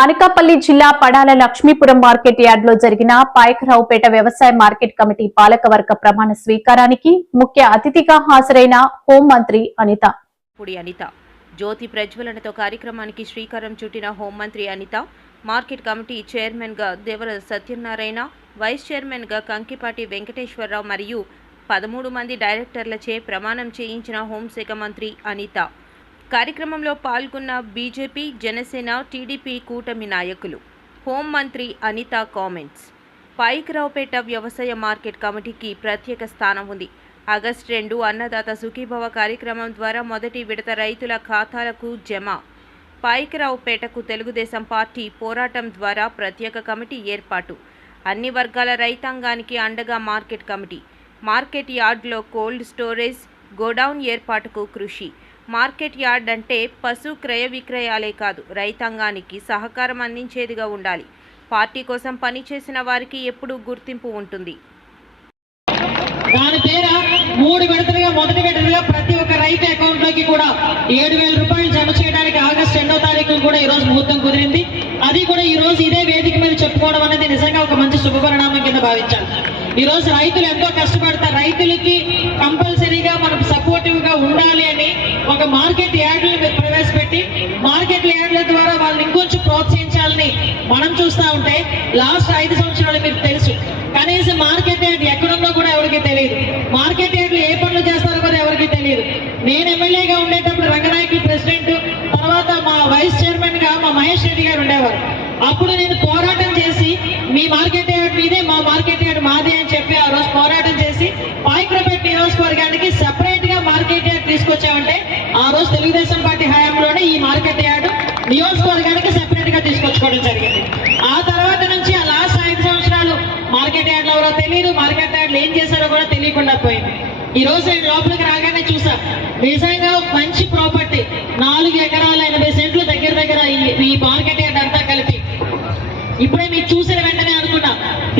అనకాపల్లి జిల్లా పడాల లక్ష్మీపురం మార్కెట్ యార్డ్లో జరిగిన పాయకరావుపేట వ్యవసాయ మార్కెట్ కమిటీ పాలకవర్గ ప్రమాణ స్వీకారానికి ముఖ్య అతిథిగా హాజరైన హోంమంత్రి అనిత. పుడి అనిత. జ్యోతి ప్రజ్వలనతో కార్యక్రమానికి శ్రీకారం చుట్టిన హోంమంత్రి అనిత మార్కెట్ కమిటీ చైర్మన్గా దేవర సత్యనారాయణ వైస్ చైర్మన్గా కంకిపాటి వెంకటేశ్వరరావు మరియు పదమూడు మంది డైరెక్టర్లచే ప్రమాణం చేయించిన హోంశాఖ మంత్రి అనిత. కార్యక్రమంలో పాల్గొన్న బీజేపీ జనసేన టీడీపీ కూటమి నాయకులు. హోంమంత్రి అనిత కామెంట్స్. పాయికరావుపేట వ్యవసాయ మార్కెట్ కమిటీకి ప్రత్యేక స్థానం ఉంది. ఆగస్టు రెండు అన్నదాత సుఖీభవ కార్యక్రమం ద్వారా మొదటి విడత రైతుల ఖాతాలకు జమ. పాయికరావుపేటకు తెలుగుదేశం పార్టీ పోరాటం ద్వారా ప్రత్యేక కమిటీ ఏర్పాటు. అన్ని వర్గాల రైతాంగానికి అండగా మార్కెట్ కమిటీ. మార్కెట్ యార్డ్లో కోల్డ్ స్టోరేజ్ గోడౌన్ ఏర్పాటుకు కృషి. మార్కెట్ యార్డ్ అంటే పశు క్రయ విక్రయాలే కాదు రైతాంగానికి సహకారం అందించేదిగా ఉండాలి. పార్టీ కోసం పనిచేసిన వారికి ఎప్పుడూ గుర్తింపు ఉంటుంది. దాని పేర? మూడు విడతలుగా మొదటి విడతలుగా ప్రతి ఒక్క రైతు అకౌంట్లోకి కూడా ఏడు వేల రూపాయలు జమ చేయడానికి ఆగస్టు రెండో తారీఖు కూడా ఈ రోజు ముహూర్తం కుదిరింది. అది కూడా ఈ రోజు ఇదే వేదిక మీద చెప్పుకోవడం అనేది నిజంగా ఒక మంచి శుభపరిణామం కింద భావించాలి. ఈ రోజు రైతులు ఎంతో కష్టపడతారు. రైతులకి కంపల్సరీగా మనం సపోర్టివ్గా ఉండాలి అని ఒక మార్కెట్ యార్డ్లు ప్రవేశపెట్టి మార్కెట్ యార్డ్ల ద్వారా వాళ్ళని ఇంకొంచెం ప్రోత్సహించాలని మనం చూస్తా ఉంటే లాస్ట్ ఐదు సంవత్సరాలు మీకు తెలుసు. కనీసం మార్కెట్ యార్డ్ ఎక్కడుందో కూడా ఎవరికి తెలియదు. మార్కెట్ యార్డ్లు ఏ పనులు చేస్తారో కూడా ఎవరికి తెలియదు. నేను ఎమ్మెల్యేగా ఉండేటప్పుడు రంగనాయకులు ప్రెసిడెంట్ తర్వాత మా వైస్ చైర్మన్గా మా మహేష్ రెడ్డి గారు ఉండేవారు. అప్పుడు నేను పోరాటం చేసి మీ మార్కెట్ యార్డ్ మీదే మా మార్కెట్ యార్డ్ మాది అని చెప్పి ఆ రోజు పోరాటం చేసి పాయిక్రపేట నియోజకవర్గానికి సెపరేట్గా మార్కెట్ యార్డ్ తీసుకొచ్చామంటే ఆ రోజు తెలుగుదేశం పార్టీ హయాంలోనే ఈ మార్కెట్ యార్డ్ నియోజకవర్గానికి సెపరేట్గా తీసుకొచ్చుకోవడం జరిగింది. ఆ తర్వాత నుంచి ఆ లాస్ట్ ఐదు సంవత్సరాలు మార్కెట్ యార్డ్ ఎవరో తెలియదు మార్కెట్ యార్డ్లు ఏం చేశారో కూడా తెలియకుండా పోయింది. ఈ రోజు నేను లోపలికి రాగానే చూసా నిజంగా మంచి ప్రాపర్టీ నాలుగు ఎకరాల ఎనభై సెంట్లు దగ్గర దగ్గర ఈ- ఈ మార్కెట్ యార్డ్ అంతా కలిపి. ఇప్పుడే మీరు చూసిన వెంటనే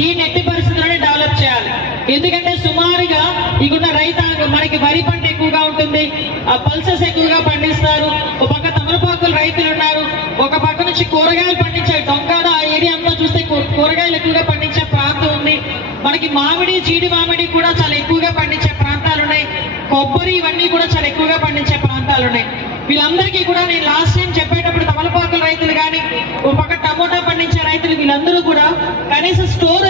ఈ నెట్టి పరిస్థితులను డెవలప్ చేయాలి. ఎందుకంటే సుమారుగా ఇకున్న రైతాంగం మనకి వరి పంట ఎక్కువగా ఉంటుంది. ఆ పల్సెస్ ఎక్కువగా పండిస్తారు. ఒక పక్క తమలపాకులు రైతులు ఉన్నారు. ఒక పక్క నుంచి కూరగాయలు పండించే డొంకాడ ఆ ఏరియా అంతా చూస్తే కూరగాయలు ఎక్కువగా పండించే ప్రాంతం ఉంది. మనకి మామిడి చీడి మామిడి కూడా చాలా ఎక్కువగా పండించే ప్రాంతాలు ఉన్నాయి. కొబ్బరి ఇవన్నీ కూడా చాలా ఎక్కువగా పండించే ప్రాంతాలు ఉన్నాయి. వీళ్ళందరికీ కూడా నేను లాస్ట్ టైం చెప్పేటప్పుడు తమలపాకుల రైతులు కానీ ఒక పక్క టమోటా పండించే రైతులు వీళ్ళందరూ కూడా కనీసం స్టోర్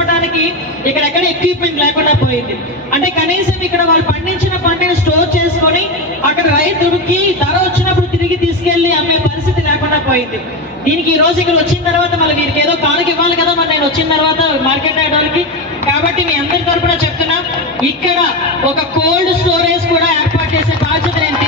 చేసుకోవడానికి ఇక్కడ ఎక్కడ ఎక్విప్మెంట్ లేకుండా పోయింది. అంటే కనీసం ఇక్కడ వాళ్ళు పండించిన పంటని స్టోర్ చేసుకొని అక్కడ రైతుడికి ధర వచ్చినప్పుడు తిరిగి తీసుకెళ్ళి అమ్మే పరిస్థితి లేకుండా పోయింది. దీనికి ఈ రోజు ఇక్కడ వచ్చిన తర్వాత మళ్ళీ వీరికి ఏదో కానుక ఇవ్వాలి కదా మరి నేను వచ్చిన తర్వాత మార్కెట్ అయ్యడానికి కాబట్టి మీ అందరి తరఫున చెప్తున్నా ఇక్కడ ఒక కోల్డ్ స్టోరేజ్ కూడా ఏర్పాటు చేసే బాధ్యత నేను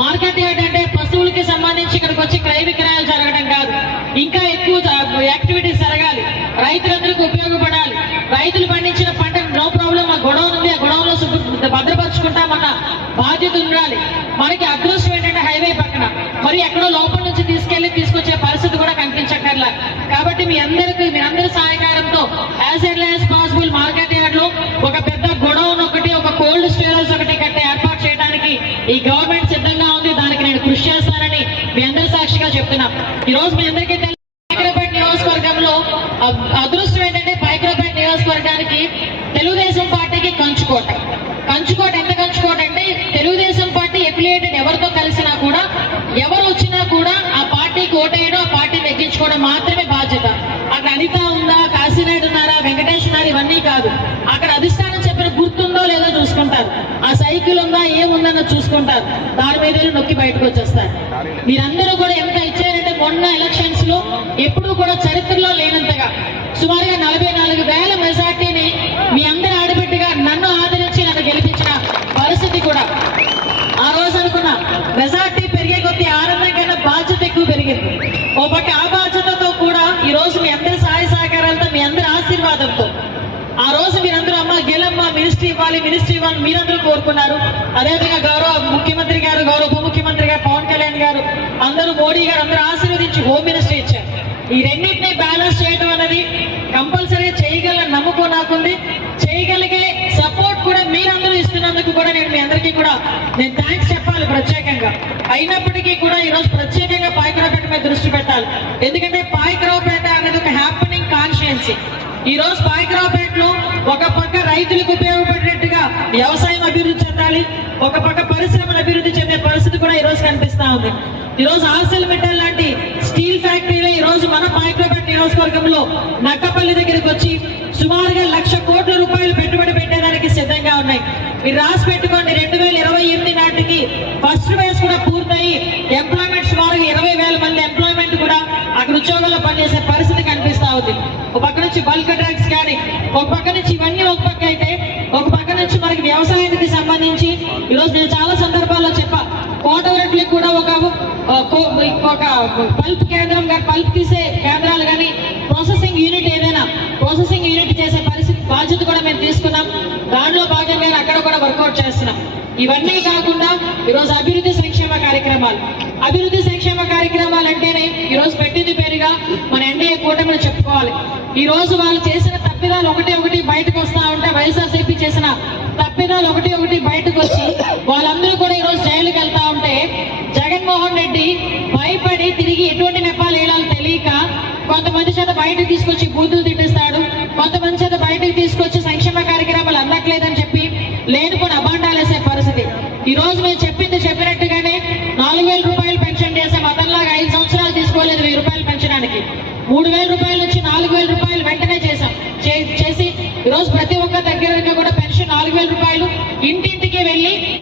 మార్కెట్ యార్డ్ అంటే పశువులకి సంబంధించి ఇక్కడికి వచ్చి క్రయ విక్రయాలు జరగడం కాదు. ఇంకా ఎక్కువ యాక్టివిటీస్ జరగాలి. రైతులందరికీ ఉపయోగపడాలి. రైతులు పండించిన పంట నో ప్రాబ్లం మా గొడవ ఉంది ఆ గొడవలో భద్రపరుచుకుంటామన్న బాధ్యత ఉండాలి. మనకి అదృష్టం ఏంటంటే హైవే పక్కన. మరి ఎక్కడో లోపల నుంచి తీసుకెళ్ళి తీసుకొచ్చే పరిస్థితి కూడా కనిపించక్కర్లా. కాబట్టి మీ అందరికీ మీ అందరి సహకారంతో as early as possible market యార్డ్లో ఒక పెద్ద గొడవను ఒకటి ఒక కోల్డ్ స్టోరేజ్ ఒకటి కట్టే ఏర్పాటు చేయడానికి ఈ గవర్నమెంట్ నియోజకవర్గానికి తెలుగుదేశం పార్టీకి కంచుకోట. కంచుకోట ఎంత కంచుకోట అంటే తెలుగుదేశం పార్టీ ఎఫిలియేటెడ్ ఎవరితో కలిసినా కూడా ఎవరు వచ్చినా కూడా ఆ పార్టీకి ఓటేయడం ఆ పార్టీని ఎక్కించుకోవడం మాత్రమే బాధ్యత. అక్కడ అనిత ఉందా కాశీనాయుడు ఉన్నారా వెంకటేష్ ఉన్నారు ఇవన్నీ కాదు. అక్కడ అధిష్టానం చెప్పిన గుర్తుందో లేదో చూసుకుంటారు. ఆ సైకిల్ ఉందా ఏముందన్నో చూసుకుంటారు. దాని మీద నొక్కి బయటకు వచ్చేస్తారు. మీరందరూ కూడా ఎంత ఇచ్చారంటే మొన్న ఎలక్షన్స్లో ఎప్పుడూ కూడా చరిత్రలో లేనంతగా. సుమారుగా నలభై నాలుగు వేల మెజార్టీ మీ అందరి ఆడబిడ్డగా నన్ను ఆదరించి నన్ను గెలిపించిన పరిస్థితి కూడా ఆ రోజు అనుకున్నా మెజార్టీ పెరిగే కొద్దీ ఆనందం కన్నా బాధ్యత ఎక్కువ ఆ బాధ్యతతో కూడా ఈ రోజు మీ అందరి సహాయ సహకారాలతో మీ అందరి ఆశీర్వాదంతో. ఆ రోజు మీరందరూ అమ్మ గెలమ్మ మినిస్ట్రీ ఇవ్వాలి మినిస్ట్రీ ఇవ్వాలి మీరందరూ కోరుకున్నారు. అదేవిధంగా గౌరవ ముఖ్యమంత్రి గారు గౌరవ ఉప ముఖ్యమంత్రి గారు పవన్ కళ్యాణ్ గారు అందరూ మోడీ గారు అందరూ ఆశీర్వదించి హోమ్ మినిస్టర్ ఇచ్చారు. ఈ రెండింటినీ బ్యాలెన్స్ చేయడం అనేది కంపల్సరీ చేయాలి. అందరికీ కూడా నేను థ్యాంక్స్ చెప్పాలి ప్రత్యేకంగా. అయినప్పటికీ కూడా ఈ రోజు ప్రత్యేకంగా పాయకరావుపేట మీద దృష్టి పెట్టాలి. ఎందుకంటే పాయకరావుపేట అనేది ఒక హ్యాపెనింగ్ కాన్షియన్సీ ఈ రోజు పాయకరావుపేటలో ఒక పక్క రైతులకు ఉపయోగపడేట్టుగా వ్యవసాయం అభివృద్ధి చెందాలి. ఒక పక్క పరిశ్రమలు అభివృద్ధి చెందే పరిస్థితి కూడా ఈ రోజు కనిపిస్తా ఉంది. ఈ రోజు ఆర్సెల్ మెటల్ లాంటి స్టీల్ ఫ్యాక్టరీలో ఈ రోజు మన పాయకరావుపేట నియోజకవర్గంలో నక్కపల్లి దగ్గరికి వచ్చి సుమారుగా లక్ష కోట్ల రూపాయలు పెట్టుబడి పెట్టారు. మీరు రాసి పెట్టుకోండి. రెండు వేల ఇరవై ఎనిమిది నాటికి ఫస్ట్ ఫేజ్ కూడా పూర్తయి. ఎంప్లాయ్మెంట్ సుమారుగా ఇరవై వేల మంది ఎంప్లాయ్మెంట్ కూడా అక్కడ ఉద్యోగాల్లో పనిచేసే పరిస్థితి కనిపిస్తా ఉంది. ఒక పక్క నుంచి బల్క్ ట్యాక్స్ కానీ ఒక పక్క నుంచి ఇవన్నీ ఒక పక్క అయితే ఒక పక్క నుంచి మనకి వ్యవసాయానికి సంబంధించి ఈరోజు నేను చాలా సందర్భాల్లో చెప్పా కోటవరట్లకు కూడా ఒక ఒక పల్ప్ కేంద్రం కానీ పల్ప్ తీసే కేంద్రాలు కానీ ప్రాసెసింగ్ యూనిట్ ఏదైనా ప్రాసెసింగ్ యూనిట్ చేసే పరిస్థితి బాధ్యత కూడా మేము తీసుకున్నాం. దానిలో ఏర్పాటు చేస్తున్నాం. ఇవన్నీ కాకుండా ఈరోజు అభివృద్ధి సంక్షేమ కార్యక్రమాలు. అభివృద్ధి సంక్షేమ కార్యక్రమాలు అంటేనే ఈరోజు పెట్టింది పేరుగా మన ఎన్డీఏ కూటమిని చెప్పుకోవాలి. ఈ రోజు వాళ్ళు చేసిన తప్పిదాలు ఒకటి ఒకటి బయటకు వస్తా ఉంటే వైఎస్ఆర్సీపీ చేసిన తప్పిదాలు ఒకటి ఒకటి బయటకు వచ్చి వాళ్ళందరూ కూడా ఈ రోజు జైలుకి వెళ్తా ఉంటే జగన్మోహన్ రెడ్డి భయపడి తిరిగి ఎటువంటి నెపాలు వేయాలో తెలియక కొంతమంది చేత బయటకు తీసుకొచ్చి బూతులు తిట్టిస్తాడు కొంతమంది చేత బయటకు తీసుకొచ్చి సంక్షేమ కార్యక్రమాలు అందట్లేదని చెప్పి లేదు కూడా ఈ రోజు మేము చెప్పింది చెప్పినట్టుగానే నాలుగు వేల రూపాయలు పెన్షన్ చేసాం మతంలాగా ఐదు సంవత్సరాలు తీసుకోలేదు వెయ్యి రూపాయలు పెంచడానికి. మూడు వేల రూపాయల నుంచి నాలుగు వేల రూపాయలు వెంటనే చేశాం. చే- చేసి ఈరోజు ప్రతి ఒక్క దగ్గర కూడా పెన్షన్ నాలుగు వేల రూపాయలు ఇంటింటికి వెళ్ళి